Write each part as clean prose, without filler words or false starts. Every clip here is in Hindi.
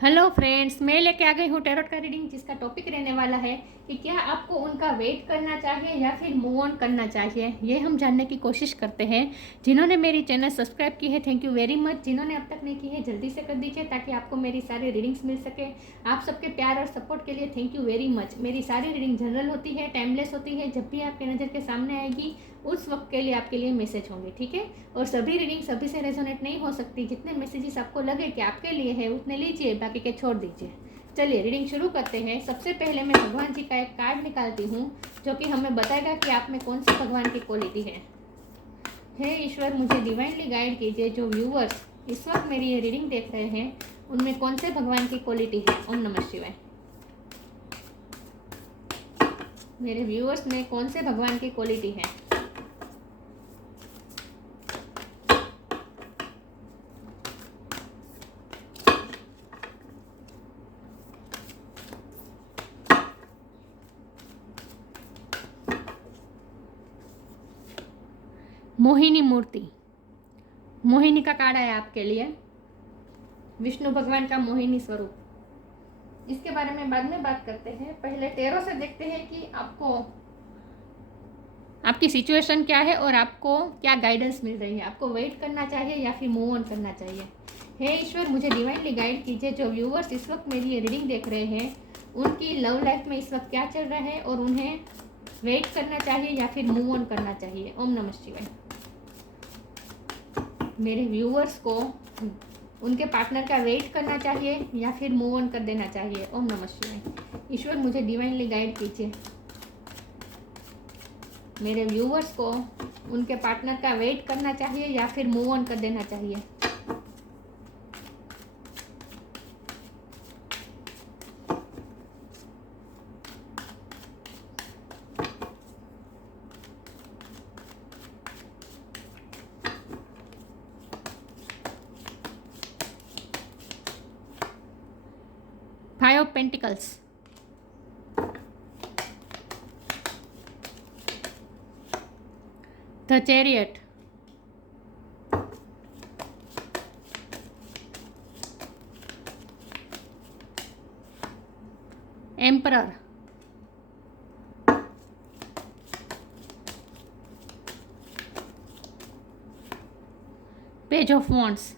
हेलो फ्रेंड्स, मैं लेके आ गई हूँ टैरोट का रीडिंग, जिसका टॉपिक रहने वाला है कि क्या आपको उनका वेट करना चाहिए या फिर मूव ऑन करना चाहिए। ये हम जानने की कोशिश करते हैं। जिन्होंने मेरी चैनल सब्सक्राइब की है, थैंक यू वेरी मच। जिन्होंने अब तक नहीं की है, जल्दी से कर दीजिए ताकि आपको मेरी सारी रीडिंग्स मिल सके। आप सबके प्यार और सपोर्ट के लिए थैंक यू वेरी मच। मेरी सारी रीडिंग जनरल होती है, टाइमलेस होती है। जब भी आपके नज़र के सामने आएगी उस वक्त के लिए आपके लिए मैसेज होंगे, ठीक है। और सभी रीडिंग सभी से रेजोनेट नहीं हो सकती। जितने मैसेजेस आपको लगे कि आपके लिए है उतने लीजिए, बाकी के छोड़ दीजिए। चलिए रीडिंग शुरू करते हैं। सबसे पहले मैं भगवान जी का एक कार्ड निकालती हूँ जो कि हमें बताएगा कि आप में कौन सी भगवान की क्वालिटी है। हे ईश्वर, मुझे डिवाइनली गाइड कीजिए। जो व्यूवर्स इस वक्त मेरी ये रीडिंग देख रहे हैं उनमें कौन से भगवान की क्वालिटी है। ओम नमः शिवाय। मेरे व्यूवर्स में कौन से भगवान की क्वालिटी है। मोहिनी मूर्ति, मोहिनी का कार्ड आया आपके लिए। विष्णु भगवान का मोहिनी स्वरूप, इसके बारे में बाद में बात करते हैं। पहले टैरो से देखते हैं कि आपको आपकी सिचुएशन क्या है और आपको क्या गाइडेंस मिल रही है। आपको वेट करना चाहिए या फिर मूव ऑन करना चाहिए। हे ईश्वर, मुझे डिवाइनली गाइड कीजिए। जो व्यूवर्स इस वक्त मेरी ये रीडिंग देख रहे हैं उनकी लव लाइफ में इस वक्त क्या चल रहा है और उन्हें वेट करना चाहिए या फिर मूव ऑन करना चाहिए। ओम नमः शिवाय। मेरे व्यूवर्स को उनके पार्टनर का वेट करना चाहिए या फिर मूव ऑन कर देना चाहिए। ओम नमः शिवाय। ईश्वर, मुझे डिवाइनली गाइड कीजिए। मेरे व्यूवर्स को उनके पार्टनर का वेट करना चाहिए या फिर मूव ऑन कर देना चाहिए। Five of pentacles, the chariot, emperor, page of wands,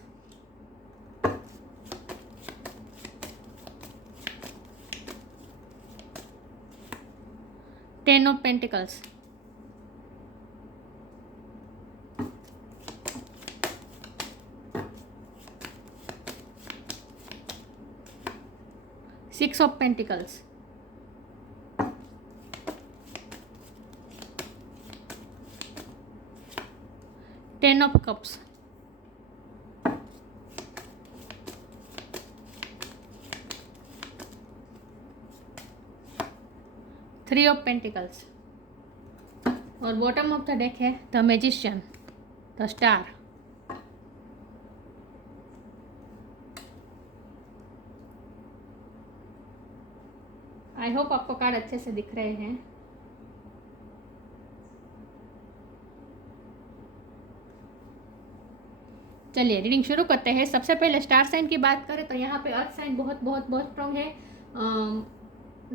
ten of pentacles, six of pentacles, ten of cups, three of pentacles और बॉटम ऑफ द डेक है the magician, the star. I hope आपको कार्ड अच्छे से दिख रहे हैं। चलिए रीडिंग शुरू करते हैं। सबसे पहले स्टार साइन की बात करें तो यहाँ पे अर्थ साइन बहुत बहुत बहुत स्ट्रॉन्ग है।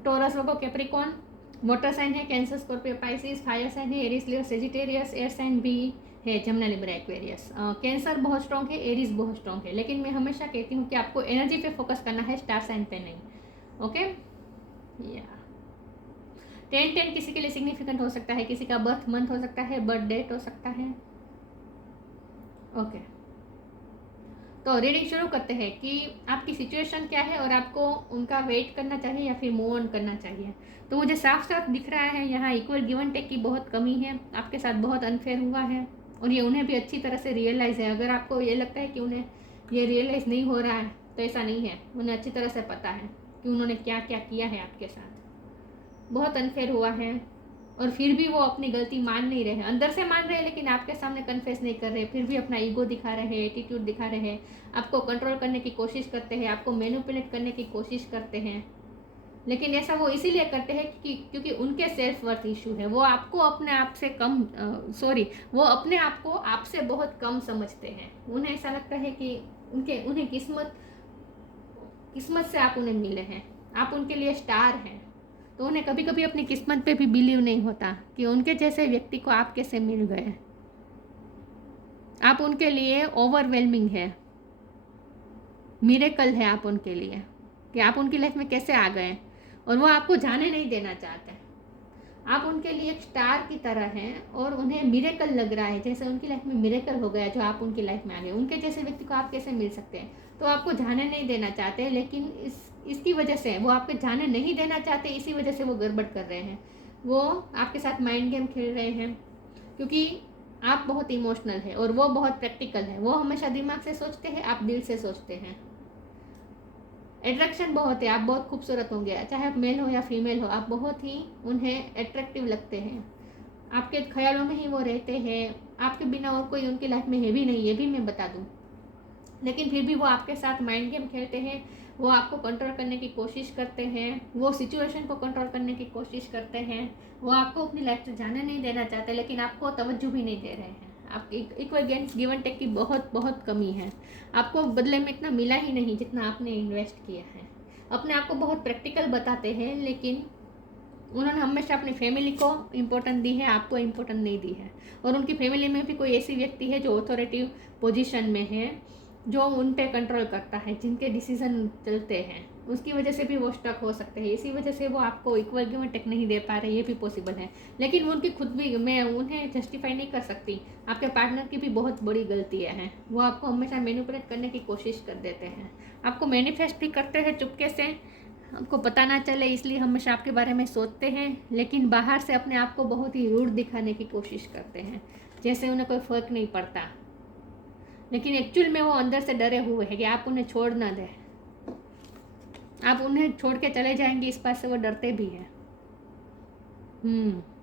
Taurus, Virgo, Capricorn. Water sign है Cancer, Scorpio, Pisces. Fire sign है Aries, Leo, Sagittarius. Air sign भी है जमुना, लिब्रा, एक्वेरियस। कैंसर बहुत स्ट्रॉन्ग है, एरीज बहुत स्ट्रॉन्ग है। लेकिन मैं हमेशा कहती हूँ कि आपको एनर्जी पे फोकस करना है, स्टार साइन पे नहीं। ओके या 10-10 किसी के लिए सिग्निफिकेंट हो सकता है, किसी का बर्थ मंथ हो सकता है, बर्थ डेट हो सकता है। ओके तो रीडिंग शुरू करते हैं कि आपकी सिचुएशन क्या है और आपको उनका वेट करना चाहिए या फिर मूव ऑन करना चाहिए। तो मुझे साफ साफ दिख रहा है यहाँ इक्वल गिव एंड टेक की बहुत कमी है। आपके साथ बहुत अनफेयर हुआ है और ये उन्हें भी अच्छी तरह से रियलाइज़ है। अगर आपको ये लगता है कि उन्हें ये रियलाइज़ नहीं हो रहा है तो ऐसा नहीं है, उन्हें अच्छी तरह से पता है कि उन्होंने क्या क्या किया है आपके साथ। बहुत अनफेयर हुआ है और फिर भी वो अपनी गलती मान नहीं रहे, अंदर से मान रहे हैं लेकिन आपके सामने कन्फेस नहीं कर रहे। फिर भी अपना ईगो दिखा रहे हैं, एटीट्यूड दिखा रहे हैं, आपको कंट्रोल करने की कोशिश करते हैं, आपको मैनिपुलेट करने की कोशिश करते हैं। लेकिन ऐसा वो इसीलिए करते हैं क्योंकि उनके सेल्फ वर्थ इशू है। वो आपको अपने आप से कम वो अपने आप को आपसे बहुत कम समझते हैं। उन्हें ऐसा लगता है कि उन्हें किस्मत किस्मत से आप उन्हें मिले हैं, आप उनके लिए स्टार हैं। तो उन्हें कभी कभी अपनी किस्मत पे भी बिलीव नहीं होता कि उनके जैसे व्यक्ति को आप कैसे मिल गए। आप उनके लिए ओवरवेलमिंग है, मिरेकल है आप उनके लिए कि आप उनकी लाइफ में कैसे आ गए और वो आपको जाने नहीं देना चाहते। आप उनके लिए एक स्टार की तरह हैं और उन्हें मिरेकल लग रहा है, जैसे उनकी लाइफ में मिरेकल हो गया जो आप उनकी लाइफ में आ गए। उनके जैसे व्यक्ति को आप कैसे मिल सकते हैं? तो आपको जाने नहीं देना चाहते, लेकिन इसकी वजह से वो आपके जाने नहीं देना चाहते, इसी वजह से वो गड़बड़ कर रहे हैं। वो आपके साथ माइंड गेम खेल रहे हैं क्योंकि आप बहुत इमोशनल है और वो बहुत प्रैक्टिकल है। वो हमेशा दिमाग से सोचते हैं, आप दिल से सोचते हैं। अट्रैक्शन बहुत है, आप बहुत खूबसूरत होंगे, चाहे आप मेल हो या फीमेल हो, आप बहुत ही उन्हें अट्रैक्टिव लगते हैं। आपके ख्यालों में ही वो रहते हैं, आपके बिना और कोई उनकी लाइफ में है भी नहीं, ये भी मैं बता दूं। लेकिन फिर भी वो आपके साथ माइंड गेम खेलते हैं, वो आपको कंट्रोल करने की कोशिश करते हैं, वो सिचुएशन को कंट्रोल करने की कोशिश करते हैं। वो आपको अपनी लाइफ से जाने नहीं देना चाहते, लेकिन आपको तवज्जो भी नहीं दे रहे हैं। आप इक्वल गिव एंड टेक की बहुत बहुत कमी है। आपको बदले में इतना मिला ही नहीं जितना आपने इन्वेस्ट किया है। अपने आप को बहुत प्रैक्टिकल बताते हैं, लेकिन उन्होंने हमेशा अपनी फैमिली को इम्पोर्टेंट दी है, आपको इम्पोर्टेंट नहीं दी है। और उनकी फैमिली में भी कोई ऐसी व्यक्ति है जो अथॉरिटिव पोजीशन में है, जो उन पे कंट्रोल करता है, जिनके डिसीजन चलते हैं, उसकी वजह से भी वो स्टक हो सकते हैं। इसी वजह से वो आपको इक्वल गिव एंड टेक नहीं दे पा रहे, ये भी पॉसिबल है। लेकिन वो उनकी खुद भी, मैं उन्हें जस्टिफाई नहीं कर सकती। आपके पार्टनर की भी बहुत बड़ी गलतियाँ हैं, वो आपको हमेशा मैनिपुलेट करने की कोशिश कर देते हैं, आपको मैनिफेस्ट भी करते हैं चुपके से, आपको पता ना चले इसलिए हमेशा आपके बारे में सोचते हैं, लेकिन बाहर से अपने आप को बहुत ही रूड दिखाने की कोशिश करते हैं, जैसे उन्हें कोई फ़र्क नहीं पड़ता। लेकिन एक्चुअल में वो अंदर से डरे हुए हैं कि आप उन्हें छोड़ ना दें, आप उन्हें छोड़ के चले जाएंगे, इस बात से वो डरते भी हैं।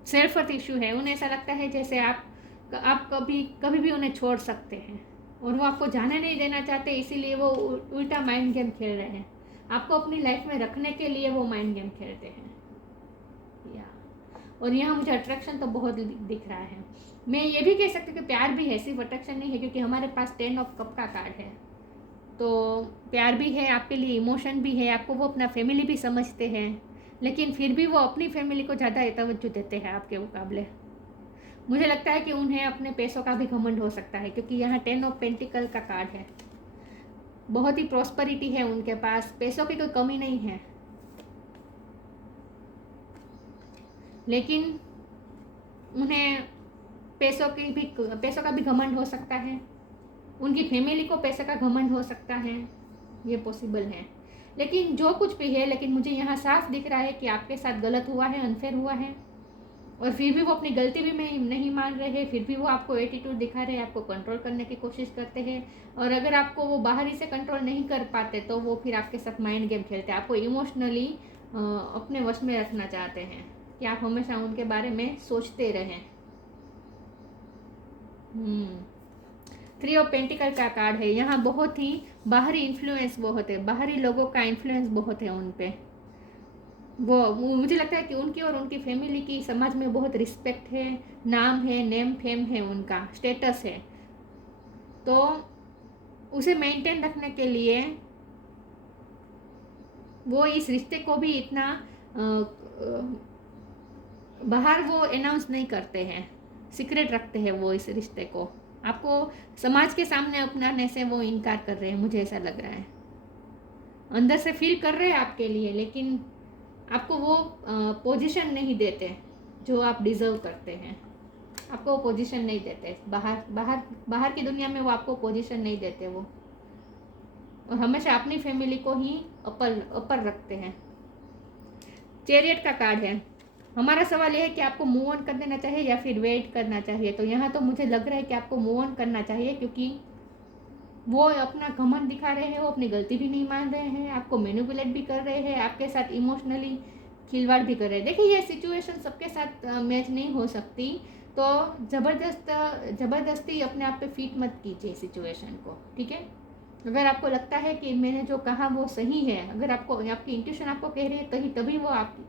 सेल्फ वर्थ इशू है, उन्हें ऐसा लगता है जैसे आप कभी कभी भी उन्हें छोड़ सकते हैं, और वो आपको जाने नहीं देना चाहते, इसीलिए वो उल्टा माइंड गेम खेल रहे हैं। आपको अपनी लाइफ में रखने के लिए वो माइंड गेम खेलते हैं। और यहाँ मुझे अट्रैक्शन तो बहुत दिख रहा है। मैं ये भी कह सकती हूँ कि प्यार भी है, सिर्फ अट्रैक्शन नहीं है, क्योंकि हमारे पास 10 ऑफ कप का कार्ड है। तो प्यार भी है आपके लिए, इमोशन भी है, आपको वो अपना फैमिली भी समझते हैं, लेकिन फिर भी वो अपनी फैमिली को ज़्यादा तवज्जो देते हैं आपके मुकाबले। मुझे लगता है कि उन्हें अपने पैसों का भी घमंड हो सकता है, क्योंकि यहाँ 10 ऑफ पेंटिकल का कार्ड है। बहुत ही प्रॉस्पेरिटी है उनके पास, पैसों की कोई कमी नहीं है, लेकिन उन्हें पैसों का भी घमंड हो सकता है। उनकी फैमिली को पैसे का घमंड हो सकता है, ये पॉसिबल है। लेकिन जो कुछ भी है, लेकिन मुझे यहाँ साफ दिख रहा है कि आपके साथ गलत हुआ है, अनफेयर हुआ है, और फिर भी वो अपनी गलती भी नहीं मान रहे हैं, फिर भी वो आपको एटीट्यूड दिखा रहे हैं, आपको कंट्रोल करने की कोशिश करते हैं। और अगर आपको वो बाहरी से कंट्रोल नहीं कर पाते तो वो फिर आपके साथ माइंड गेम खेलते हैं, आपको इमोशनली अपने वश में रखना चाहते हैं कि आप हमेशा उनके बारे में सोचते रहें। 3 ऑफ पेंटिकल का कार्ड है। यहाँ बहुत ही बाहरी इन्फ्लुएंस बहुत है, बाहरी लोगों का इन्फ्लुएंस बहुत है उन पे। वो मुझे लगता है कि उनकी और उनकी फैमिली की समाज में बहुत रिस्पेक्ट है, नाम है, नेम फेम है, उनका स्टेटस है। तो उसे मेंटेन रखने के लिए वो इस रिश्ते को भी इतना बाहर वो अनाउंस नहीं करते हैं, सीक्रेट रखते हैं वो इस रिश्ते को। आपको समाज के सामने अपनाने से वो इनकार कर रहे हैं, मुझे ऐसा लग रहा है। अंदर से फील कर रहे हैं आपके लिए, लेकिन आपको वो पोजीशन नहीं देते जो आप डिज़र्व करते हैं। आपको वो पोजीशन नहीं देते, बाहर की दुनिया में वो आपको पोजीशन नहीं देते वो, और हमेशा अपनी फैमिली को ही अपर रखते हैं। चैरियट का कार्ड है। हमारा सवाल यह है कि आपको मूव ऑन कर देना चाहिए या फिर वेट करना चाहिए। तो यहाँ तो मुझे लग रहा है कि आपको मूव ऑन करना चाहिए, क्योंकि वो अपना घमंड दिखा रहे हैं, वो अपनी गलती भी नहीं मान रहे हैं, आपको मैनिपुलेट भी कर रहे हैं, आपके साथ इमोशनली खिलवाड़ भी कर रहे हैं। देखिए, ये सिचुएशन सबके साथ मैच नहीं हो सकती, तो ज़बरदस्ती अपने आप पे फीट मत कीजिए सिचुएशन को, ठीक है। अगर आपको लगता है कि मैंने जो कहा वो सही है, अगर आपको आपकी इंट्यूशन आपको कह रही है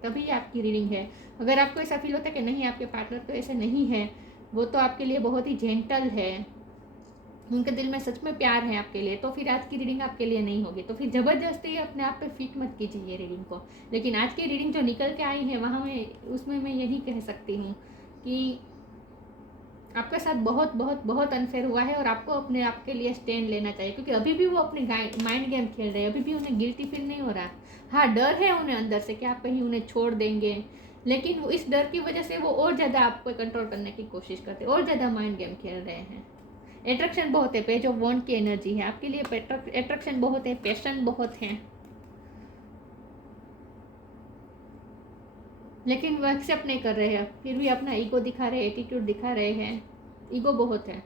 तभी आपकी रीडिंग है। अगर आपको ऐसा फील होता है कि नहीं, आपके पार्टनर तो ऐसे नहीं है, वो तो आपके लिए बहुत ही जेंटल है, उनके दिल में सच में प्यार है आपके लिए, तो फिर आज की रीडिंग आपके लिए नहीं होगी। तो फिर ज़बरदस्ती अपने आप पे फिट मत कीजिए ये रीडिंग को। लेकिन आज की रीडिंग जो निकल के आई है वहाँ में उसमें मैं यही कह सकती हूँ कि आपके साथ बहुत बहुत बहुत अनफेयर हुआ है और आपको अपने आप के लिए स्टैंड लेना चाहिए, क्योंकि अभी भी वो अपने माइंड गेम खेल रहे हैं, अभी भी उन्हें गिल्टी फील नहीं हो रहा। हाँ, डर है उन्हें अंदर से कि आप कहीं उन्हें छोड़ देंगे, लेकिन वो इस डर की वजह से वो और ज़्यादा आपको कंट्रोल करने की कोशिश करते हैं, और ज़्यादा माइंड गेम खेल रहे हैं। एट्रैक्शन बहुत है, पेज ऑफ वॉन्ड की एनर्जी है आपके लिए, एट्रैक्शन बहुत है, पैशन बहुत है, लेकिन वो एक्सेप्ट नहीं कर रहे हैं, फिर भी अपना ईगो दिखा रहे हैं, एटीट्यूड दिखा रहे हैं, ईगो बहुत है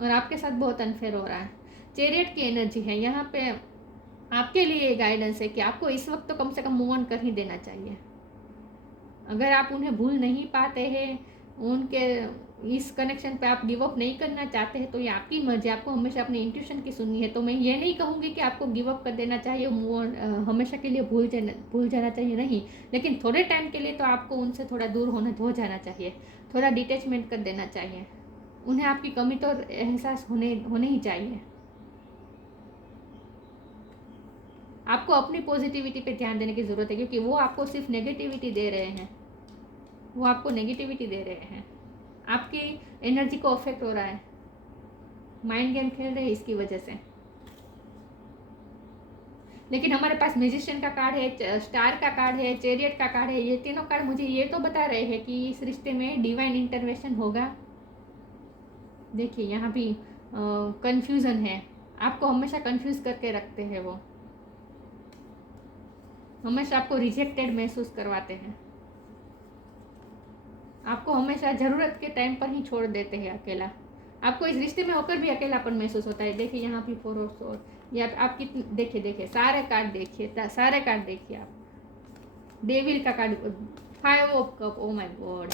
और आपके साथ बहुत अनफेयर हो रहा है। चैरियट की एनर्जी है यहाँ पे, आपके लिए गाइडेंस है कि आपको इस वक्त तो कम से कम मूव ऑन कर ही देना चाहिए। अगर आप उन्हें भूल नहीं पाते हैं, उनके इस कनेक्शन पे आप गिव अप नहीं करना चाहते हैं, तो ये आपकी मर्जी, आपको हमेशा अपनी इंट्यूशन की सुननी है। तो मैं ये नहीं कहूँगी कि आपको गिव अप कर देना चाहिए, मूव ऑन हमेशा के लिए भूल जाना चाहिए, नहीं, लेकिन थोड़े टाइम के लिए तो आपको उनसे थोड़ा दूर हो जाना चाहिए, थोड़ा डिटैचमेंट कर देना चाहिए। उन्हें आपकी कमी तो एहसास होने ही चाहिए। आपको अपनी पॉजिटिविटी पे ध्यान देने की ज़रूरत है, क्योंकि वो आपको सिर्फ नेगेटिविटी दे रहे हैं, वो आपको नेगेटिविटी दे रहे हैं, आपकी एनर्जी को अफेक्ट हो रहा है, माइंड गेम खेल रहे हैं इसकी वजह से। लेकिन हमारे पास म्यूजिशियन का कार्ड है, स्टार का कार्ड है, चैरियट का कार्ड है, ये तीनों कार्ड मुझे ये तो बता रहे हैं कि इस रिश्ते में डिवाइन इंटरवेंशन होगा। देखिए यहाँ भी कंफ्यूजन है, आपको हमेशा कंफ्यूज करके रखते हैं, वो हमेशा आपको रिजेक्टेड महसूस करवाते हैं, आपको हमेशा ज़रूरत के टाइम पर ही छोड़ देते हैं अकेला, आपको इस रिश्ते में होकर भी अकेलापन महसूस होता है। देखिए यहाँ भी 4 ऑफ सोर्ड, या आप कितने, देखिए सारे कार्ड देखिए, सारे कार्ड देखिए आप, डेविल का card, 5 of cup, oh my God,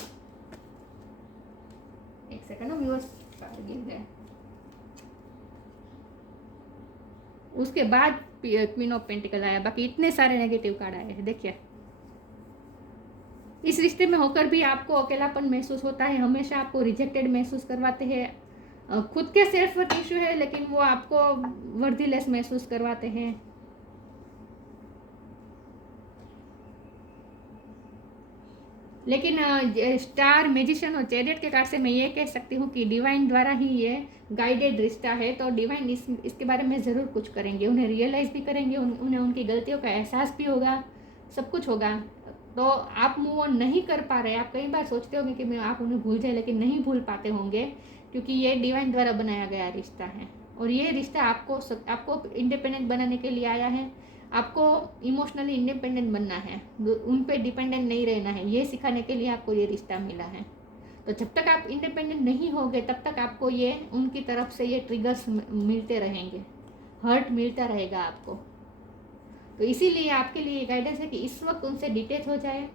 एक सेकंड ना व्यूअर्स, कार्ड गिर गए। उसके बाद क्वीन ऑफ पेंटिकल आया, बाकी इतने सारे नेगेटिव कार्ड आए हैं। देखिए इस रिश्ते में होकर भी आपको अकेलापन महसूस होता है, हमेशा आपको रिजेक्टेड महसूस करवाते हैं, खुद के सेल्फ वर्थ इशू है, लेकिन वो आपको वर्दीलेस महसूस करवाते हैं। लेकिन स्टार, मैजिशियन और चैरियट के कार्ड से मैं ये कह सकती हूँ कि डिवाइन द्वारा ही ये गाइडेड रिश्ता है, तो डिवाइन इसके बारे में ज़रूर कुछ करेंगे, उन्हें रियलाइज़ भी करेंगे, उन्हें उनकी गलतियों का एहसास भी होगा, सब कुछ होगा। तो आप मूव ऑन नहीं कर पा रहे, आप कई बार सोचते होंगे कि मैं आप उन्हें भूल जाए, लेकिन नहीं भूल पाते होंगे, क्योंकि ये डिवाइन द्वारा बनाया गया रिश्ता है, और ये रिश्ता आपको इंडिपेंडेंट बनाने के लिए आया है, आपको इमोशनली इंडिपेंडेंट बनना है, उन पे डिपेंडेंट नहीं रहना है, ये सिखाने के लिए आपको ये रिश्ता मिला है। तो जब तक आप इंडिपेंडेंट नहीं होगे तब तक आपको ये उनकी तरफ से ये ट्रिगर्स मिलते रहेंगे, हर्ट मिलता रहेगा आपको। तो इसीलिए आपके लिए गाइडेंस है कि इस वक्त उनसे डिटेच हो जाए।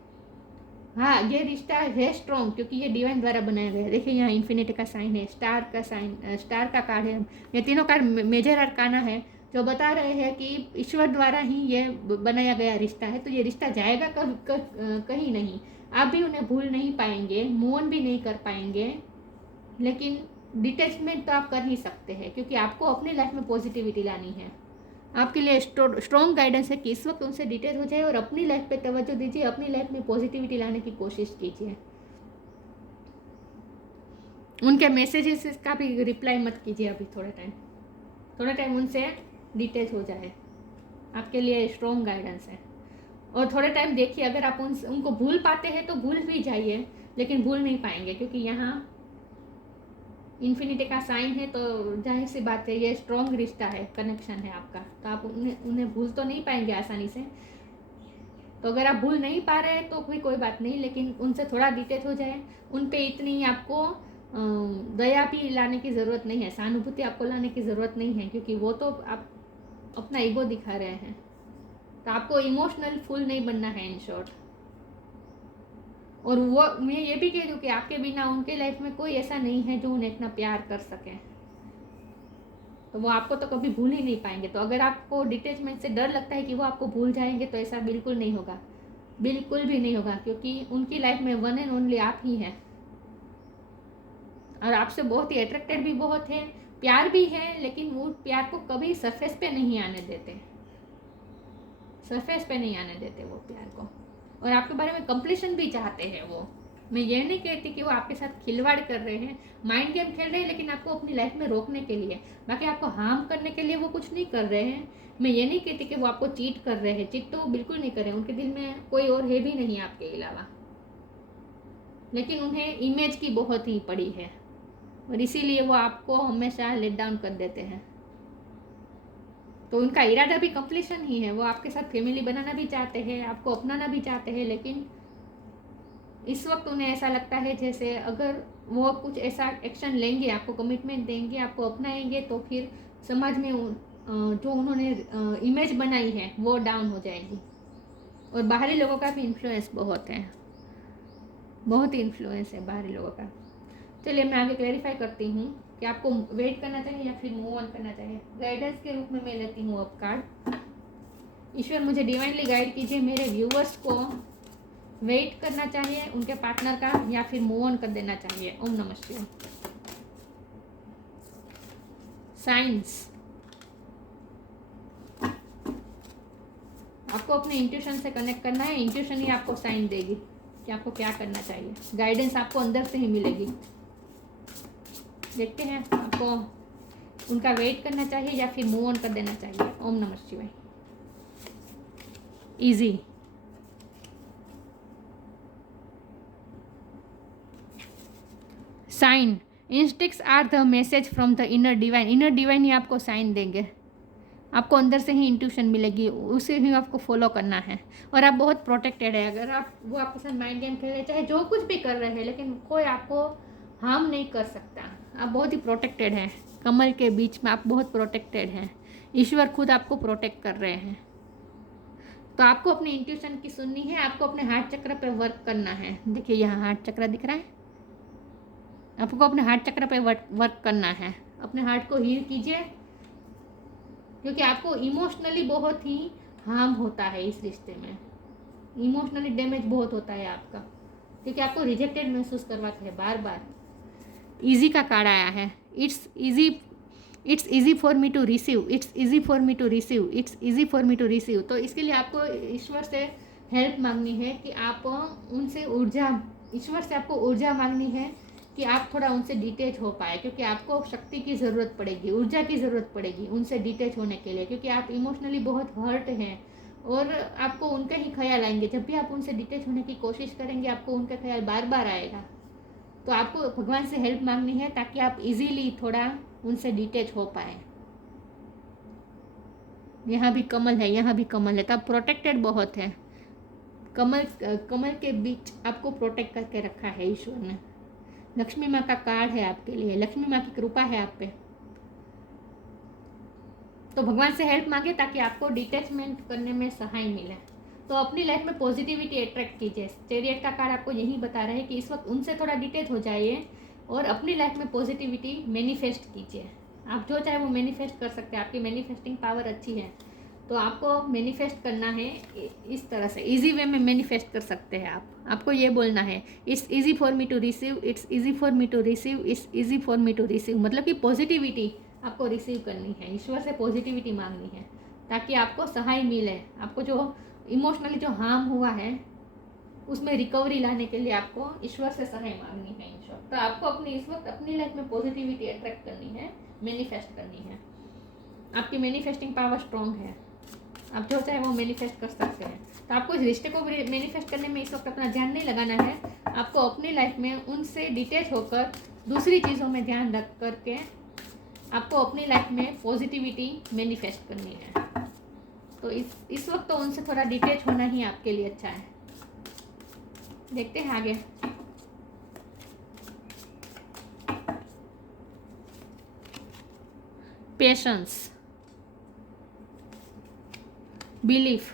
हाँ, ये रिश्ता है स्ट्रॉन्ग, क्योंकि ये डिवाइन द्वारा बनाया गया है। देखिए यहाँ इन्फिनिटी का साइन है, स्टार का साइन, स्टार का कार्ड है, ये तीनों कार्ड मेजर अरकाना है, जो बता रहे हैं कि ईश्वर द्वारा ही ये बनाया गया रिश्ता है। तो ये रिश्ता जाएगा कहीं नहीं, आप भी उन्हें भूल नहीं पाएंगे, मूव ऑन भी नहीं कर पाएंगे, लेकिन डिटैचमेंट तो आप कर ही सकते हैं, क्योंकि आपको अपनी लाइफ में पॉजिटिविटी लानी है। आपके लिए स्ट्रॉन्ग गाइडेंस है कि इस वक्त उनसे डिटेच हो जाए और अपनी लाइफ पे तवज्जो दीजिए, अपनी लाइफ में पॉजिटिविटी लाने की कोशिश कीजिए, उनके मैसेजेस का भी रिप्लाई मत कीजिए अभी, थोड़ा टाइम उनसे डिटेच हो जाए, आपके लिए स्ट्रॉन्ग गाइडेंस है। और थोड़े टाइम देखिए, अगर आप उनको भूल पाते हैं तो भूल भी जाइए, लेकिन भूल नहीं पाएंगे, क्योंकि यहाँ इन्फिनिटी का साइन है, तो जाहिर सी बात है ये स्ट्रॉन्ग रिश्ता है, कनेक्शन है आपका, तो आप उन्हें भूल तो नहीं पाएंगे आसानी से। तो अगर आप भूल नहीं पा रहे हैं तो भी कोई बात नहीं, लेकिन उनसे थोड़ा डिटेच हो जाए, उन पे इतनी आपको दया भी लाने की ज़रूरत नहीं है, सहानुभूति आपको लाने की ज़रूरत नहीं है, क्योंकि वो तो आप अपना ईगो दिखा रहे हैं। तो आपको इमोशनल फुल नहीं बनना है, इन शॉर्ट। और वो मैं ये भी कह दूँ कि आपके बिना उनके लाइफ में कोई ऐसा नहीं है जो उन्हें इतना प्यार कर सके, तो वो आपको तो कभी भूल ही नहीं पाएंगे। तो अगर आपको डिटैचमेंट से डर लगता है कि वो आपको भूल जाएंगे, तो ऐसा बिल्कुल नहीं होगा, बिल्कुल भी नहीं होगा, क्योंकि उनकी लाइफ में वन एंड ओनली आप ही हैं। और आपसे बहुत ही अट्रैक्टेड भी बहुत है, प्यार भी है, लेकिन वो प्यार को कभी सरफेस पे नहीं आने देते, सरफेस पे नहीं आने देते वो प्यार को। और आपके बारे में कंप्लीशन भी चाहते हैं वो। मैं ये नहीं कहती कि वो आपके साथ खिलवाड़ कर रहे हैं, माइंड गेम खेल रहे हैं, लेकिन आपको अपनी लाइफ में रोकने के लिए, बाकी आपको हार्म करने के लिए वो कुछ नहीं कर रहे हैं। मैं ये नहीं कहती कि वो आपको चीट कर रहे हैं, चीट तो वो बिल्कुल नहीं कर रहे हैं, उनके दिल में कोई और है भी नहीं आपके अलावा, लेकिन उन्हें इमेज की बहुत ही पड़ी है और इसीलिए वो आपको हमेशा लेट डाउन कर देते हैं। तो उनका इरादा भी कंप्लीशन ही है, वो आपके साथ फैमिली बनाना भी चाहते हैं, आपको अपनाना भी चाहते हैं, लेकिन इस वक्त उन्हें ऐसा लगता है जैसे अगर वो कुछ ऐसा एक्शन लेंगे, आपको कमिटमेंट देंगे, आपको अपनाएंगे, तो फिर समाज में जो उन्होंने इमेज बनाई है वो डाउन हो जाएगी। और बाहरी लोगों का भी इन्फ्लुएंस बहुत है, बहुत ही इन्फ्लुएंस है बाहरी लोगों का। चलिए मैं आगे क्लैरिफाई करती हूँ कि आपको वेट करना चाहिए या फिर मूव ऑन करना चाहिए। गाइडेंस के रूप में मैं लेती हूँ अब कार्ड। ईश्वर मुझे डिवाइनली गाइड कीजिए, मेरे व्यूवर्स को वेट करना चाहिए उनके पार्टनर का या फिर मूव ऑन कर देना चाहिए। ओम नमः शिवाय। साइंस, आपको अपने इंट्यूशन से कनेक्ट करना है, इंट्यूशन ही आपको साइन देगी कि आपको क्या करना चाहिए। गाइडेंस आपको अंदर से ही मिलेगी। देखते हैं आपको उनका वेट करना चाहिए या फिर मूव ऑन कर देना चाहिए। ओम नमः शिवाय। Easy, sign, instincts are the message from the inner divine. Inner divine ही आपको साइन देंगे, आपको अंदर से ही इंट्यूशन मिलेगी, उसे ही आपको फॉलो करना है। और आप बहुत प्रोटेक्टेड है, अगर आप वो आपके साथ माइंड गेम खेल रहे, चाहे जो कुछ भी कर रहे हैं, लेकिन कोई आपको हार्म नहीं कर सकता। आप बहुत ही प्रोटेक्टेड हैं, कमल के बीच में आप बहुत प्रोटेक्टेड हैं। ईश्वर खुद आपको प्रोटेक्ट कर रहे हैं। तो आपको अपनी इंट्यूशन की सुननी है, आपको अपने हार्ट चक्र पे वर्क करना है। देखिए यहाँ हार्ट चक्र दिख रहा है, आपको अपने हार्ट चक्र पे वर्क करना है। अपने हार्ट को हील कीजिए, क्योंकि आपको इमोशनली बहुत ही हार्म होता है इस रिश्ते में, इमोशनली डैमेज बहुत होता है आपका, क्योंकि आपको रिजेक्टेड महसूस करवाते हैं बार बार। ईजी का कार्ड आया है, it's easy for me to receive, it's easy for me to receive, it's easy for me to receive. तो इसके लिए आपको ईश्वर से हेल्प मांगनी है कि आप उनसे ऊर्जा, ईश्वर से आपको ऊर्जा मांगनी है कि आप थोड़ा उनसे डिटैच हो पाए, क्योंकि आपको शक्ति की ज़रूरत पड़ेगी, ऊर्जा की ज़रूरत पड़ेगी उनसे डिटैच होने के लिए, क्योंकि आप इमोशनली बहुत हर्ट हैं और आपको उनके ही ख्याल आएंगे। जब भी आप उनसे डिटैच होने की कोशिश करेंगे, आपको उनका ख्याल बार बार आएगा। तो आपको भगवान से हेल्प मांगनी है ताकि आप इजीली थोड़ा उनसे डिटैच हो पाए। यहाँ भी कमल है, यहाँ भी कमल है, तो आप प्रोटेक्टेड बहुत है। कमल के बीच आपको प्रोटेक्ट करके रखा है ईश्वर ने। लक्ष्मी माँ का कार्ड है आपके लिए, लक्ष्मी माँ की कृपा है आप पे। तो भगवान से हेल्प मांगे ताकि आपको डिटैचमेंट करने में सहाय मिले। तो अपनी लाइफ में पॉजिटिविटी अट्रैक्ट कीजिए। चैरियट का कार्ड आपको यही बता रहा है कि इस वक्त उनसे थोड़ा डिटैच हो जाइए और अपनी लाइफ में पॉजिटिविटी मैनिफेस्ट कीजिए। आप जो चाहे वो मैनिफेस्ट कर सकते हैं, आपकी मैनिफेस्टिंग पावर अच्छी है। तो आपको मैनिफेस्ट करना है इस तरह से, इजी वे में मैनिफेस्ट कर सकते हैं आप। आपको ये बोलना है, it's easy for me to receive, it's easy for me to receive, it's easy for me to receive. मतलब कि पॉजिटिविटी आपको रिसीव करनी है, ईश्वर से पॉजिटिविटी मांगनी है ताकि आपको सहाय मिले। आपको जो इमोशनली जो हार्म हुआ है उसमें रिकवरी लाने के लिए आपको ईश्वर से सहाय मांगनी है। ईश्वर, तो आपको अपनी इस वक्त अपनी लाइफ में पॉजिटिविटी अट्रैक्ट करनी है, मैनिफेस्ट करनी है। आपकी मैनिफेस्टिंग पावर स्ट्रॉन्ग है, आप जो चाहे वो मैनिफेस्ट कर सकते हैं। तो आपको इस रिश्ते को मैनिफेस्ट करने में इस वक्त अपना ध्यान नहीं लगाना है। आपको अपनी लाइफ में उनसे डिटैच होकर दूसरी चीज़ों में ध्यान रख करके आपको अपनी लाइफ में पॉजिटिविटी मैनिफेस्ट करनी है। तो इस वक्त तो उनसे थोड़ा डिटैच होना ही आपके लिए अच्छा है। देखते हैं आगे। Patience, belief,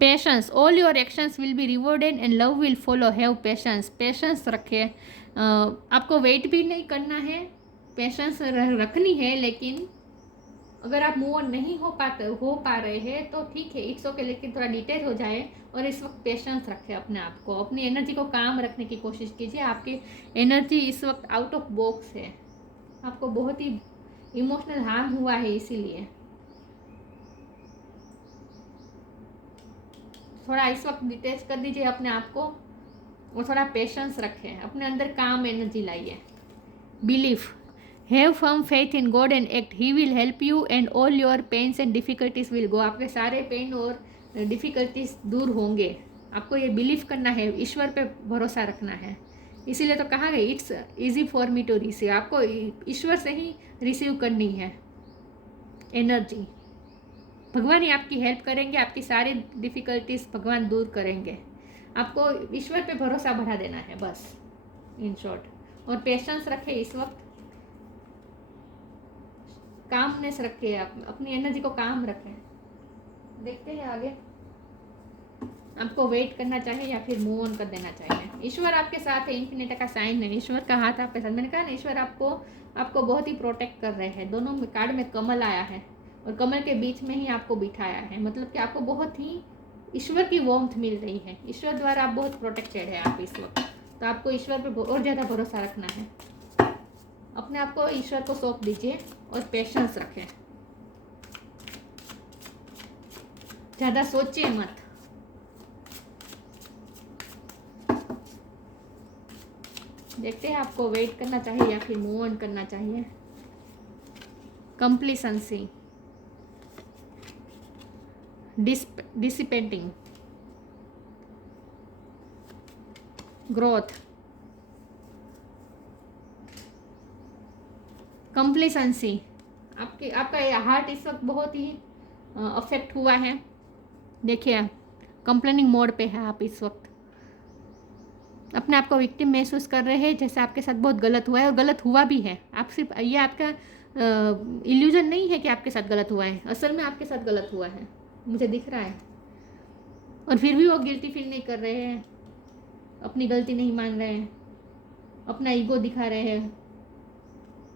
patience, all your actions will be rewarded and love will follow. Have patience, patience रखे। आपको वेट भी नहीं करना है, पेशेंस रखनी है, लेकिन अगर आप मूव ऑन नहीं हो पा रहे हैं तो ठीक है, इट्स ओके, लेकिन थोड़ा डिटेच हो जाए और इस वक्त पेशेंस रखें अपने आप को, अपनी एनर्जी को काम रखने की कोशिश कीजिए। आपकी एनर्जी इस वक्त आउट ऑफ बॉक्स है, आपको बहुत ही इमोशनल हार्म हुआ है, इसीलिए थोड़ा इस वक्त डिटेच कर दीजिए अपने आप को और थोड़ा पेशेंस रखें, अपने अंदर काम एनर्जी लाइए। Belief, have firm faith in God and act, he will help you and all your pains and difficulties will go. आपके सारे पेन और डिफिकल्टीज दूर होंगे। आपको ये बिलीव करना है, ईश्वर पे भरोसा रखना है। इसीलिए तो कहा गया it's easy for me to receive. आपको ईश्वर से ही रिसीव करनी है एनर्जी। भगवान ही आपकी हेल्प करेंगे, आपकी सारी डिफ़िकल्टीज भगवान दूर करेंगे। आपको ईश्वर पे भरोसा बढ़ा देना है बस, इन शॉर्ट। और पेशेंस रखें इस वक्त, कामनेस रखें, अपनी एनर्जी को काम रखें। देखते हैं आगे आपको वेट करना चाहिए या फिर मूव ऑन कर देना चाहिए। ईश्वर आपके साथ है, इन्फिनिटी का साइन है, ईश्वर का हाथ आपके साथ। मैंने कहा ना, ईश्वर आपको बहुत ही प्रोटेक्ट कर रहे हैं। दोनों कार्ड में कमल आया है और कमल के बीच में ही आपको बिठाया है, मतलब कि आपको बहुत ही ईश्वर की वार्मथ मिल रही है। ईश्वर द्वारा आप बहुत प्रोटेक्टेड है आप इस वक्त। तो आपको ईश्वर पे और ज़्यादा भरोसा रखना है, अपने आप को ईश्वर को सौंप दीजिए और पेशेंस रखें। ज़्यादा सोचिए मत। देखते हैं आपको वेट करना चाहिए या फिर मूव ऑन करना चाहिए। कंप्लीसेंसी, डिसिपेटिंग, ग्रोथ, कंप्लीसेंसी। आपका हार्ट इस वक्त बहुत ही अफेक्ट हुआ है। देखिए कंप्लेनिंग मोड पे है आप इस वक्त, अपने आप को विक्टिम महसूस कर रहे हैं, जैसे आपके साथ बहुत गलत हुआ है और गलत हुआ भी है। आप सिर्फ ये आपका इल्यूजन नहीं है कि आपके साथ गलत हुआ है, असल में आपके साथ गलत हुआ है, मुझे दिख रहा है। और फिर भी वो गिल्टी फील नहीं कर रहे हैं, अपनी गलती नहीं मान रहे हैं, अपना ईगो दिखा रहे हैं,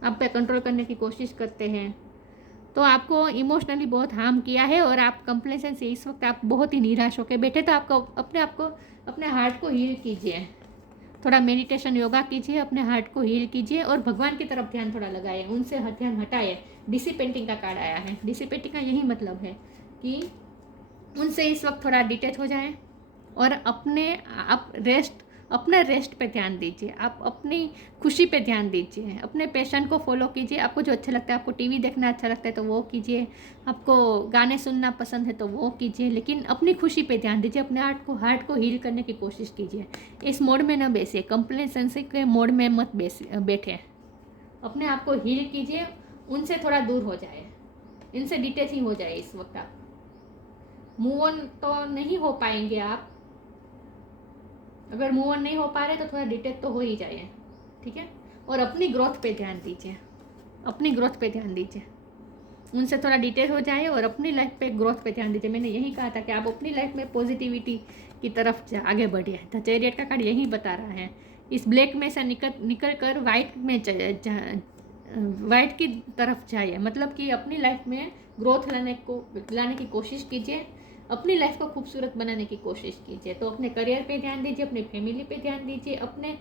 आप पे कंट्रोल करने की कोशिश करते हैं। तो आपको इमोशनली बहुत हार्म किया है और आप कंप्लेसेंसी से इस वक्त आप बहुत ही निराश होकर बैठे। तो आपको अपने हार्ट को हील कीजिए, थोड़ा मेडिटेशन योगा कीजिए, अपने हार्ट को हील कीजिए और भगवान की तरफ ध्यान थोड़ा लगाए, उनसे ध्यान हटाए। डिसिपेटिंग का कार्ड आया है, डिसिपेटिंग का यही मतलब है कि उनसे इस वक्त थोड़ा डिटेच हो जाएं और अपने रेस्ट पे ध्यान दीजिए। आप अपनी खुशी पे ध्यान दीजिए, अपने पैशन को फॉलो कीजिए। आपको जो अच्छा लगता है, आपको टीवी देखना अच्छा लगता है तो वो कीजिए, आपको गाने सुनना पसंद है तो वो कीजिए, लेकिन अपनी खुशी पे ध्यान दीजिए। अपने हार्ट को हील करने की कोशिश कीजिए। इस मोड में न बैसिए, कंप्लेसेंसी के मोड में मत बैठे। अपने आप को हील कीजिए, उनसे थोड़ा दूर हो जाए, इनसे डिटेच ही हो जाए। इस वक्त आप मूव ऑन तो नहीं हो पाएंगे आप, अगर मूव ऑन नहीं हो पा रहे तो थोड़ा डिटेच तो हो ही जाए, ठीक है। और अपनी ग्रोथ पे ध्यान दीजिए, अपनी ग्रोथ पे ध्यान दीजिए, उनसे थोड़ा डिटेल हो जाए और अपनी लाइफ पे ग्रोथ पे ध्यान दीजिए। मैंने यही कहा था कि आप अपनी लाइफ में पॉजिटिविटी की तरफ आगे बढ़िए। द चैरियट का कार्ड यही बता रहा है। इस ब्लैक में से निकल कर वाइट की तरफ जाइए, मतलब कि अपनी लाइफ में ग्रोथ लाने की कोशिश कीजिए, अपनी लाइफ को खूबसूरत बनाने की कोशिश कीजिए। तो अपने करियर पे ध्यान दीजिए, अपनी फैमिली पे ध्यान दीजिए, अपने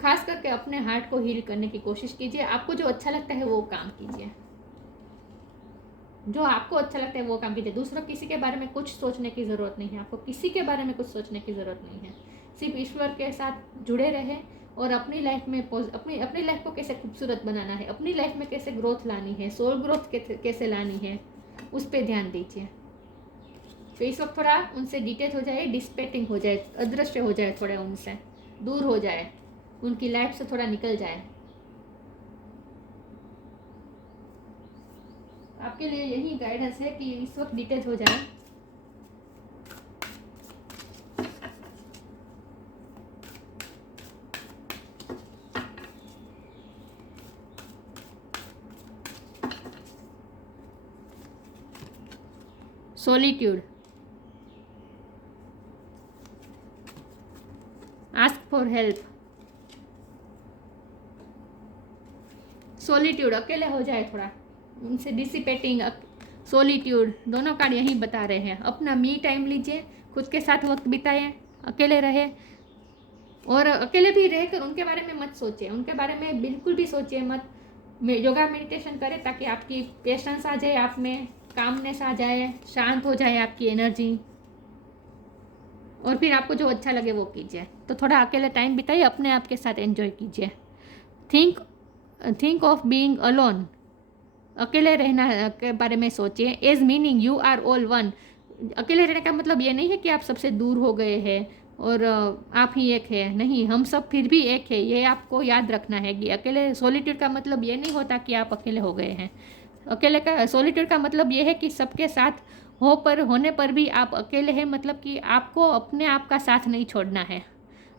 खास करके अपने हार्ट को हील करने की कोशिश कीजिए। आपको जो अच्छा लगता है वो काम कीजिए, जो आपको अच्छा लगता है वो काम कीजिए। दूसरों किसी के बारे में कुछ सोचने की ज़रूरत नहीं है, आपको किसी के बारे में कुछ सोचने की ज़रूरत नहीं है। सिर्फ ईश्वर के साथ जुड़े रहे और अपनी लाइफ में अपनी लाइफ को कैसे खूबसूरत बनाना है, अपनी लाइफ में कैसे ग्रोथ लानी है, सोल ग्रोथ कैसे लानी है, उस पर ध्यान दीजिए। तो इस वक्त थोड़ा उनसे डिटेच हो जाए, डिस्पेटिंग हो जाए, अदृश्य हो जाए, थोड़ा उनसे दूर हो जाए, उनकी लाइफ से थोड़ा निकल जाए। आपके लिए यही गाइडेंस है कि इस वक्त डिटेच हो जाए। Solitude, ask for help, solitude, अकेले हो जाए थोड़ा, उनसे डिसिपेटिंग, सोलिट्यूड, दोनों कार्ड यही बता रहे हैं। अपना मी टाइम लीजिए, खुद के साथ वक्त बिताएं, अकेले रहे, और अकेले भी रहकर उनके बारे में मत सोचिए, उनके बारे में बिल्कुल भी सोचिए मत। योगा मेडिटेशन करें ताकि आपकी पेशेंस आ जाए, आप में कामनेस आ जाए, शांत हो जाए आपकी एनर्जी, और फिर आपको जो अच्छा लगे वो कीजिए। तो थोड़ा अकेले टाइम बिताइए, अपने आप के साथ एंजॉय कीजिए। थिंक ऑफ बीइंग अलोन, अकेले रहना के बारे में सोचिए। As meaning you are all one, अकेले रहने का मतलब ये नहीं है कि आप सबसे दूर हो गए हैं और आप ही एक है, नहीं, हम सब फिर भी एक है, ये आपको याद रखना है कि अकेले, सॉलिट्यूड का मतलब ये नहीं होता कि आप अकेले हो गए हैं। अकेले का, सॉलिट्यूड का मतलब ये है कि सबके साथ होने पर भी आप अकेले हैं, मतलब कि आपको अपने आप का साथ नहीं छोड़ना है।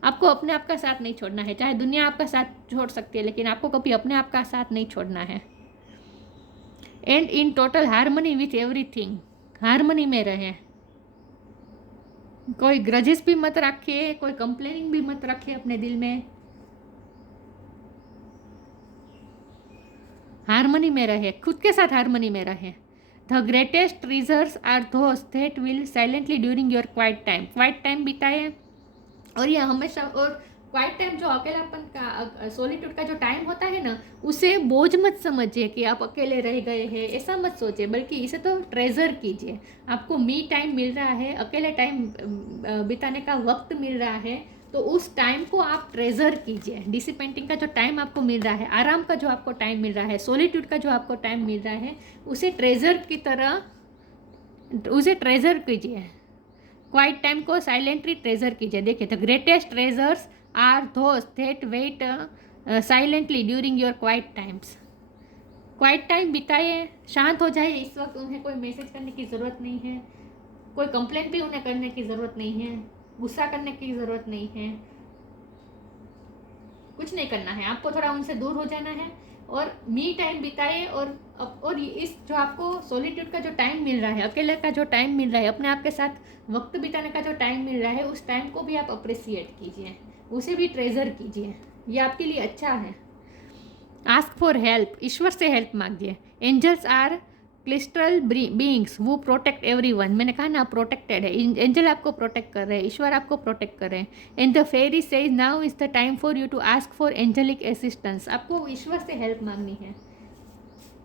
आपको अपने आप का साथ नहीं छोड़ना है, चाहे दुनिया आपका साथ छोड़ सकती है, लेकिन आपको कभी अपने आप का साथ नहीं छोड़ना है। And in total harmony with everything, harmony में रहें, कोई ग्रजेस भी मत रखिए, कोई कंप्लेनिंग भी मत रखिए अपने दिल में, हारमोनी में रहे, खुद के साथ हारमोनी में रहे। The greatest treasures are those that will silently during your quiet time, quiet time बिताए, और ये हमेशा, और क्वाइट टाइम जो अकेलापन का, सॉलिट्यूड का जो टाइम होता है ना, उसे बोझ मत समझिए कि आप अकेले रह गए हैं, ऐसा मत सोचिए, बल्कि इसे तो ट्रेजर कीजिए। आपको मी टाइम मिल रहा है, अकेले टाइम बिताने का वक्त मिल रहा है, तो उस टाइम को आप ट्रेजर कीजिए। डिसिपेंटिंग का जो टाइम आपको मिल रहा है, आराम का जो आपको टाइम मिल रहा है, सॉलिट्यूड का जो आपको टाइम मिल रहा है, उसे ट्रेजर की तरह, उसे ट्रेजर कीजिए। क्वाइट टाइम को साइलेंटली ट्रेजर कीजिए। देखिए, the greatest treasures are those that wait silently during your quiet times. Quiet time बिताइए, शांत हो जाए। इस वक्त उन्हें कोई मैसेज करने की ज़रूरत नहीं है, कोई कंप्लेंट भी उन्हें करने की ज़रूरत नहीं है, गुस्सा करने की ज़रूरत नहीं है, कुछ नहीं करना है। आपको थोड़ा उनसे दूर हो जाना है और मी टाइम बिताइए। और इस जो आपको सॉलिट्यूड का जो टाइम मिल रहा है, अकेले का जो टाइम मिल रहा है, अपने आप के साथ वक्त बिताने का जो टाइम मिल रहा है, उस टाइम को भी आप अप्रिसिएट कीजिए, उसे भी ट्रेजर कीजिए, ये आपके लिए अच्छा है। आस्क फॉर हेल्प, ईश्वर से हेल्प मांगिए। एंजल्स आर क्रिस्टल बीइंग्स वो प्रोटेक्ट एवरीवन, मैंने कहा ना, प्रोटेक्टेड है, एंजल आपको प्रोटेक्ट कर रहे हैं, ईश्वर आपको प्रोटेक्ट कर रहे हैं। And the fairy says now is the time for you to ask for angelic assistance, आपको ईश्वर से हेल्प मांगनी है।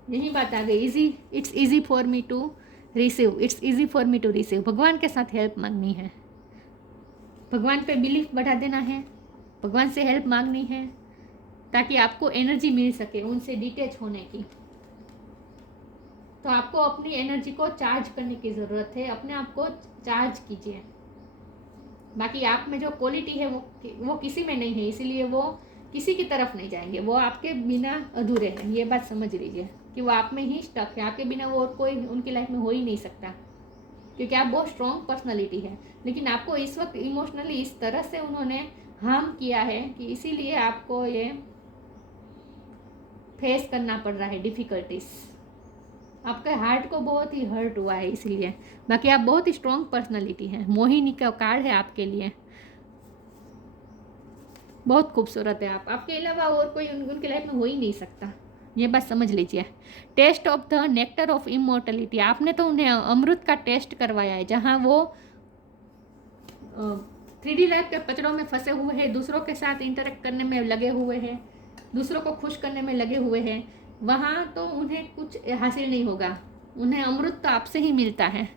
यही बात आ गई, easy, it's easy for me to receive, it's easy for me to receive, भगवान के साथ हेल्प मांगनी है, भगवान पे बिलीफ बढ़ा देना है, भगवान से हेल्प मांगनी है, ताकि आपको एनर्जी मिल सके उनसे डिटैच होने की। तो आपको अपनी एनर्जी को चार्ज करने की ज़रूरत है, अपने आप को चार्ज कीजिए। बाकी आप में जो क्वालिटी है वो किसी में नहीं है, इसीलिए वो किसी की तरफ नहीं जाएंगे, वो आपके बिना अधूरे हैं, ये बात समझ लीजिए कि वो आप में ही स्टक है, आपके बिना वो और कोई उनकी लाइफ में हो ही नहीं सकता, क्योंकि आप बहुत स्ट्रॉन्ग पर्सनालिटी है। लेकिन आपको इस वक्त इमोशनली इस तरह से उन्होंने हार्म किया है कि इसीलिए आपको ये फेस करना पड़ रहा है डिफ़िकल्टीज, आपके हार्ट को बहुत ही हर्ट हुआ है इसीलिए। बाकी आप बहुत ही स्ट्रॉन्ग पर्सनालिटी हैं, मोहिनी का कार्ड है आपके लिए, बहुत खूबसूरत है आप, आपके अलावा और कोई उनकी लाइफ में हो ही नहीं सकता, ये बात समझ लीजिए। Taste of the nectar of immortality, आपने तो उन्हें अमृत का टेस्ट करवाया है, जहाँ वो 3D लाइफ के पचड़ों में फंसे हुए हैं, दूसरों के साथ इंटरेक्ट करने में लगे हुए हैं, दूसरों को खुश करने में लगे हुए हैं, वहाँ तो उन्हें कुछ हासिल नहीं होगा, उन्हें अमृत तो आपसे ही मिलता है,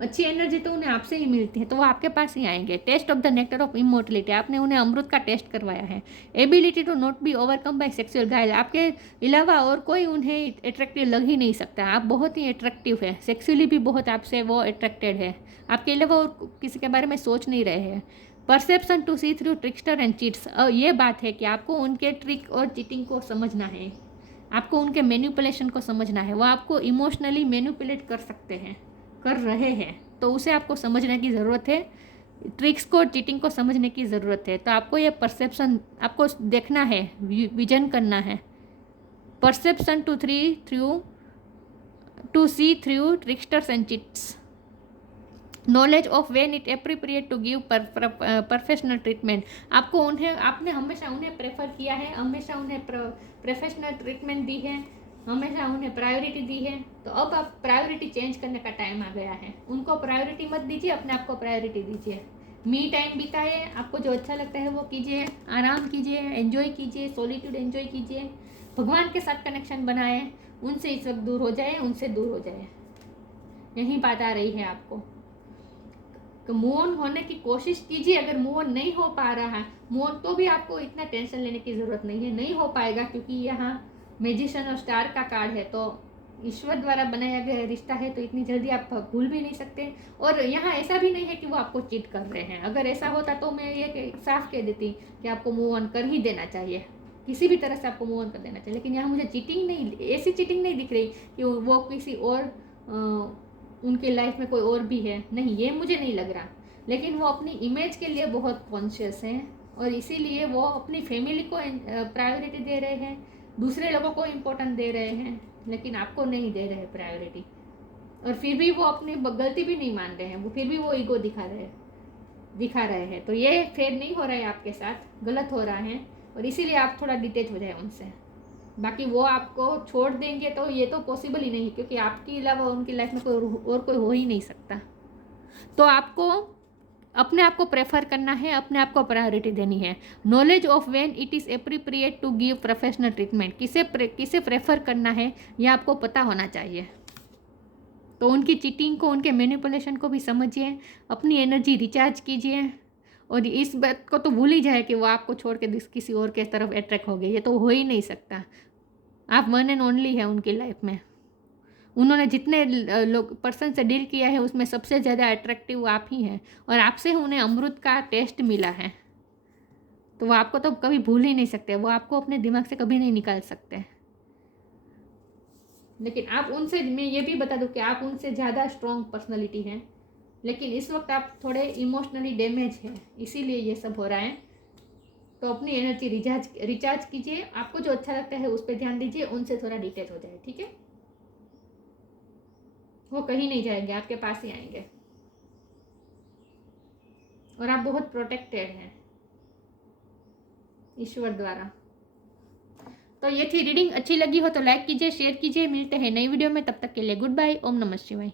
अच्छी एनर्जी तो उन्हें आपसे ही मिलती है, तो वो आपके पास ही आएंगे। Taste of the nectar of immortality, आपने उन्हें अमृत का टेस्ट करवाया है। Ability to not be overcome by sexual guile, आपके अलावा और कोई उन्हें अट्रैक्टिव लग ही नहीं सकता, आप बहुत ही अट्रैक्टिव है, सेक्सुअली भी बहुत आपसे वो अट्रैक्टेड है, आपके अलावा और किसी के बारे में सोच नहीं रहे हैं। Perception to see through trickster and cheats, ये बात है कि आपको उनके ट्रिक और चीटिंग को समझना है, आपको उनके मैनिपुलेशन को समझना है, वो आपको इमोशनली मैनिपुलेट कर सकते हैं, कर रहे हैं, तो उसे आपको समझने की ज़रूरत है, ट्रिक्स को, चीटिंग को समझने की ज़रूरत है। तो आपको ये परसेप्शन, आपको देखना है, विजन करना है। Perception to see through tricksters and cheats, knowledge of when it appropriate to give professional treatment. आपने हमेशा उन्हें प्रेफर किया है, हमेशा उन्हें प्रोफेशनल ट्रीटमेंट दी है, हमेशा उन्हें प्रायोरिटी दी है। तो अब आप प्रायोरिटी चेंज करने का टाइम आ गया है। उनको प्रायोरिटी मत दीजिए, अपने आप को प्रायोरिटी दीजिए। मी टाइम बिताइए, आपको जो अच्छा लगता है वो कीजिए, आराम कीजिए, एंजॉय कीजिए, सॉलिट्यूड एंजॉय कीजिए, भगवान के साथ कनेक्शन बनाए, उनसे इस वक्त दूर हो जाए, उनसे दूर हो जाए। यही बात आ रही है आपको। तो मूव ऑन होने की कोशिश कीजिए। अगर मूव ऑन नहीं हो पा रहा है, मूव ऑन तो भी आपको इतना टेंशन लेने की ज़रूरत नहीं है, नहीं हो पाएगा, क्योंकि यहाँ मैजिशियन और स्टार का कार्ड है। तो ईश्वर द्वारा बनाया गया रिश्ता है, तो इतनी जल्दी आप भूल भी नहीं सकते। और यहाँ ऐसा भी नहीं है कि वो आपको चीट कर रहे हैं। अगर ऐसा होता तो मैं ये साफ कह देती कि आपको मूव ऑन कर ही देना चाहिए, किसी भी तरह से आपको मूव ऑन कर देना चाहिए। लेकिन यहाँ मुझे चीटिंग नहीं, ऐसी चीटिंग नहीं दिख रही कि वो किसी और उनकी लाइफ में कोई और भी है, नहीं, ये मुझे नहीं लग रहा। लेकिन वो अपनी इमेज के लिए बहुत कॉन्शियस हैं, और इसीलिए वो अपनी फैमिली को प्रायोरिटी दे रहे हैं, दूसरे लोगों को इम्पोर्टेंस दे रहे हैं, लेकिन आपको नहीं दे रहे प्रायोरिटी। और फिर भी वो अपनी गलती भी नहीं मान रहे हैं, वो फिर भी वो ईगो दिखा रहे हैं। तो ये फेयर नहीं हो रहा है आपके साथ, गलत हो रहा है, और इसीलिए आप थोड़ा डिटेच हो जाए उनसे। बाकी वो आपको छोड़ देंगे तो ये तो पॉसिबल ही नहीं, क्योंकि आपके अलावा उनकी लाइफ में कोई हो ही नहीं सकता। तो आपको अपने आप को प्रेफर करना है, अपने आप को प्रायोरिटी देनी है। Knowledge of when it is appropriate to give professional treatment, किसे प्रेफर करना है ये आपको पता होना चाहिए। तो उनकी चीटिंग को, उनके मैनिपुलेशन को भी समझिए, अपनी एनर्जी रिचार्ज कीजिए, और इस बात को तो भूल ही जाए कि वो आपको छोड़ के किसी और के तरफ अट्रैक्ट हो गए। ये तो हो ही नहीं सकता। आप वन एंड ओनली है उनकी लाइफ में। उन्होंने जितने लोग पर्सन से डील किया है उसमें सबसे ज़्यादा अट्रैक्टिव आप ही हैं, और आपसे उन्हें अमृत का टेस्ट मिला है। तो वो आपको तो कभी भूल ही नहीं सकते, वो आपको अपने दिमाग से कभी नहीं निकाल सकते। लेकिन आप उनसे, मैं ये भी बता दूं कि आप उनसे ज़्यादा स्ट्रॉन्ग पर्सनैलिटी हैं, लेकिन इस वक्त आप थोड़े इमोशनली डैमेज हैं, इसीलिए ये सब हो रहा है। तो अपनी एनर्जी रिचार्ज कीजिए, आपको जो अच्छा लगता है उस पर ध्यान दीजिए, उनसे थोड़ा डिटेच हो जाए, ठीक है। वो कहीं नहीं जाएंगे, आपके पास ही आएंगे, और आप बहुत प्रोटेक्टेड हैं ईश्वर द्वारा। तो ये थी रीडिंग। अच्छी लगी हो तो लाइक कीजिए, शेयर कीजिए। मिलते हैं नई वीडियो में, तब तक के लिए गुड बाय। ओम नमः शिवाय।